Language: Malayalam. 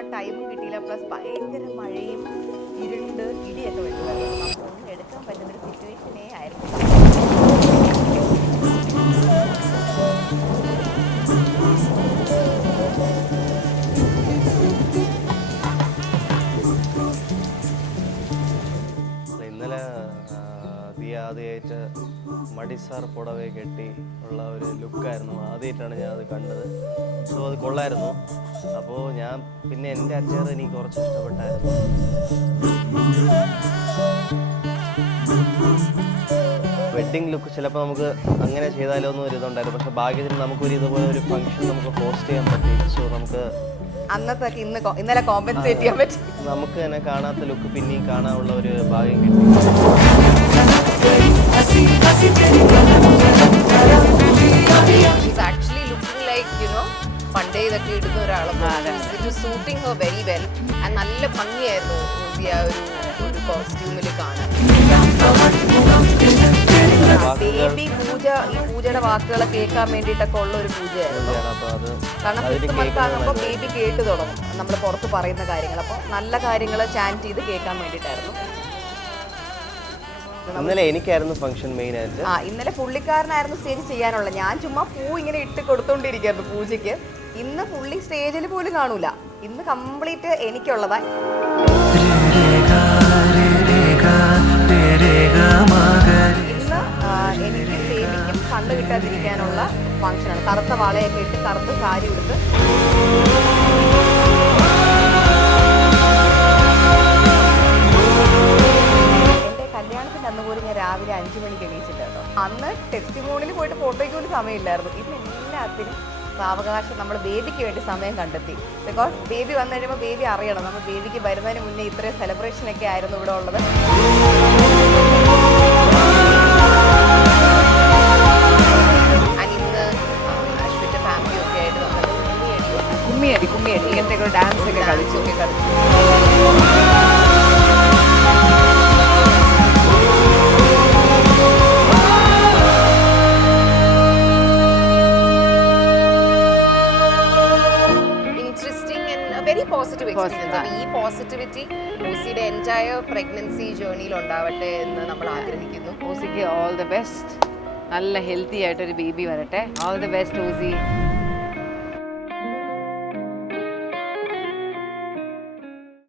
പോകാനുള്ള ടൈമും കിട്ടിയില്ല. പ്ലസ് ഭയങ്കര മഴയും ഇരുണ്ട് ഇടിയൊക്കെ വെട്ടുമായിരുന്നു. നമുക്കൊന്നും എടുക്കാൻ പറ്റുന്നൊരു സിറ്റുവേഷനേ ആയിരുന്നു. ഇന്നലെ ആദ്യമായിട്ട് മടിസാർ പുടവെ കെട്ടി ഉള്ള ഒരു ലുക്കായിരുന്നു. ആദ്യമായിട്ടാണ് ഞാൻ അത് കണ്ടത്. സോ അത് കൊള്ളായിരുന്നു. അപ്പോൾ ഞാൻ പിന്നെ എൻ്റെ അച്ചാർ എനിക്ക് കുറച്ച് ഇഷ്ടപ്പെട്ടായിരുന്നു. വെഡ്ഡിങ് ലുക്ക് ചിലപ്പോൾ നമുക്ക് അങ്ങനെ ചെയ്താലോ എന്നും ഒരു ഇതുണ്ടായിരുന്നു. പക്ഷെ ഭാഗ്യത്തിന് നമുക്കൊരു ഇതുപോലെ ഒരു ഫംഗ്ഷൻ നമുക്ക് ഹോസ്റ്റ് ചെയ്യാൻ പറ്റി. സോ നമുക്ക് അന്നത്തെ ഇന്നലെ കോമ്പൻസേറ്റ് ചെയ്യാൻ പറ്റും. നമുക്ക് തന്നെ കാണാത്ത ലുക്ക് പിന്നെയും കാണാനുള്ള ഒരു ഭാഗ്യം കിട്ടി. ആക്ച്വലി ലുക്കിംഗ് ലൈക്ക് പണ്ടേ ഇതൊക്കെ ഇടുന്ന ഒരാളാണ്. Suiting Har very well. നല്ല ഭംഗിയായിരുന്നു ആ ഒരു കോസ്റ്റ്യൂമിൽ കാണാൻ. ബേബി പൂജ, ഈ പൂജയുടെ വാക്കുകളെ കേൾക്കാൻ വേണ്ടിയിട്ടൊക്കെ ഉള്ള ഒരു പൂജയായിരുന്നു. കാരണം 6th month ആകുമ്പോൾ ബേബി കേട്ട് തുടങ്ങും നമ്മൾ പുറത്ത് പറയുന്ന കാര്യങ്ങൾ. അപ്പോൾ നല്ല കാര്യങ്ങൾ ചാൻറ്റ് ചെയ്ത് കേൾക്കാൻ വേണ്ടിയിട്ടായിരുന്നു. ഇന്നലെ എനിക്കായിരുന്നു ഫംഗ്ഷൻ മെയിൻ ആയിട്ട്. ഇന്നലെ പുള്ളിക്കാരനായിരുന്നു സ്റ്റേജ് ചെയ്യാനുള്ള. ഞാൻ ചുമ്മാ പൂ ഇങ്ങനെ ഇട്ട് കൊടുത്തോണ്ടിരിക്കുകയായിരുന്നു പൂജയ്ക്ക്. ഇന്ന് പുള്ളി സ്റ്റേജിൽ പോലും കാണൂല. ഇന്ന് കംപ്ലീറ്റ് എനിക്കുള്ളതാ. ഇന്ന് എനിക്ക് ബേബിക്കും കണ്ണ് കിട്ടാതിരിക്കാനുള്ള ഫംഗ്ഷനാണ്. കറുത്ത വളയൊക്കെ ഇട്ട് കറുത്ത സാരി ഉടുത്ത് കല്യാണത്തിൻ്റെ അന്ന് പോലും ഞാൻ രാവിലെ 5 മണിക്ക് എണീച്ചിട്ടുണ്ടോ. അന്ന് ടെസ്റ്റിമോണിൽ പോയിട്ട് ഫോട്ടോയ്ക്ക് പോലും സമയമില്ലായിരുന്നു. ഇന്ന് എല്ലാത്തിനും സാവകാശം നമ്മൾ ബേബിക്ക് വേണ്ടി സമയം കണ്ടെത്തി. ബിക്കോസ് ബേബി വന്നു കഴിയുമ്പോൾ ബേബി അറിയണം നമ്മൾ ബേബിക്ക് വരുന്നതിന് മുന്നേ ഇത്രയും സെലിബ്രേഷനൊക്കെ ആയിരുന്നു ഇവിടെ ഉള്ളത്. ഇന്ന് അശ്വിൻ്റെ ഫാമിലിയൊക്കെ ആയിട്ട് നമ്മൾ കുമ്മിയടി ഇങ്ങനത്തെ ഒരു ഡാൻസ് ഒക്കെ കളിച്ചു. ഈ പോസിറ്റിവിറ്റി ഓസിയുടെ എൻറ്റയർ പ്രഗ്നൻസി ജേർണിയിൽ ഉണ്ടാവട്ടെ എന്ന് നമ്മൾ ആഗ്രഹിക്കുന്നു. ഓസിക്ക് ഓൾ ദി ബെസ്റ്റ്. നല്ല ഹെൽത്തി ആയിട്ടൊരു ബേബി വരട്ടെ. All the best Aussie.